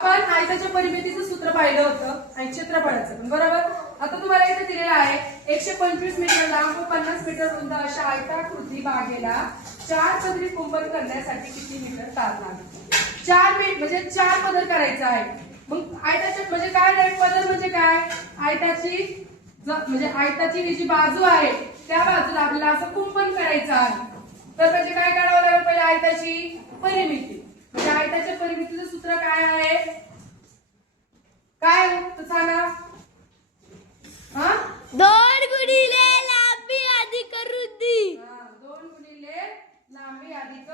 आपण आयताच्या परिमितीचं सूत्र पाहिलं होतं आणि क्षेत्रफळाचं पण बरोबर? आता तुम्हाला इथे दिलेलं आहे एकशे पंचवीस मीटर लांब व पन्नास मीटर रुंद अशा आयताकृती बागेला चार पदरी कुंपण करण्यासाठी किती मीटर तार लागेल चार मीटर म्हणजे चार पदर करायचं आहे. मग आयताचे म्हणजे काय पदर म्हणजे काय? आयताची म्हणजे आयताची ही जी बाजू आहे त्या बाजूला आपल्याला असं कुंपण करायचं आहे. तर म्हणजे काय काढावं लागेल पहिले आयताची? परिमिती म्हणजे आयताच्या परिमितीचं सूत्र काय आहे काय आहे? तर सांगा हा दोन गुणिले लांबी अधिक रुंदी हा, दोन गुणिले लांबी अधिक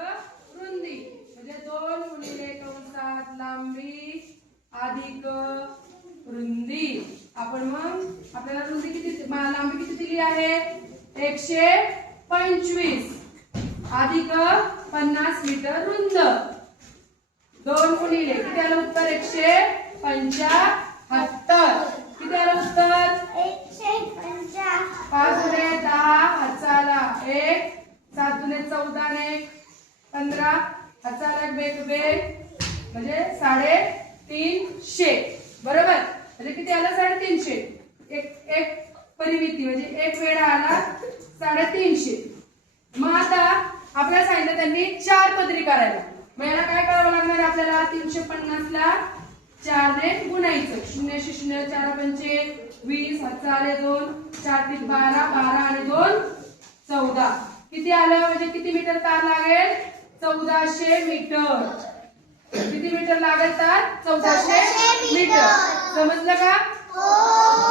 रुंदी म्हणजे दोन गुणिले कंसात लांबी अधिक रुंदी आपण मग आपल्याला रुंदी किती लांबी किती दिली आहे? एकशे पंचवीस. अधिक पन्नास मीटर रुंद. दोन गुणिले किती आलं उत्तर? एकशे पंचाहत्तर किती आलं उत्तर? एकशे पंचा पाच दहा हाताला एक सात दुने चौदा ने एक. पंधरा हजार म्हणजे साडे तीनशे. बरोबर? म्हणजे किती आलं? साडेतीनशे. एक एक परिमिती. म्हणजे एक वेळा आला साडेतीनशे. मग आता आपल्याला सांगितलं त्यांनी चार पदरी करायला मग याला काय करावं लागणार आपल्याला? तीनशे पन्नास ला चारने गुणायचं. शून्य शून्य चार पंचे वीस हजार दोन. चार तीन बारा बारा आणि दोन. चौदा. किती आलं? म्हणजे किती मीटर तार लागेल? चौदाशे मीटर. किती मीटर लागेल तार? चौदाशे. मीटर. समजलं का? हो.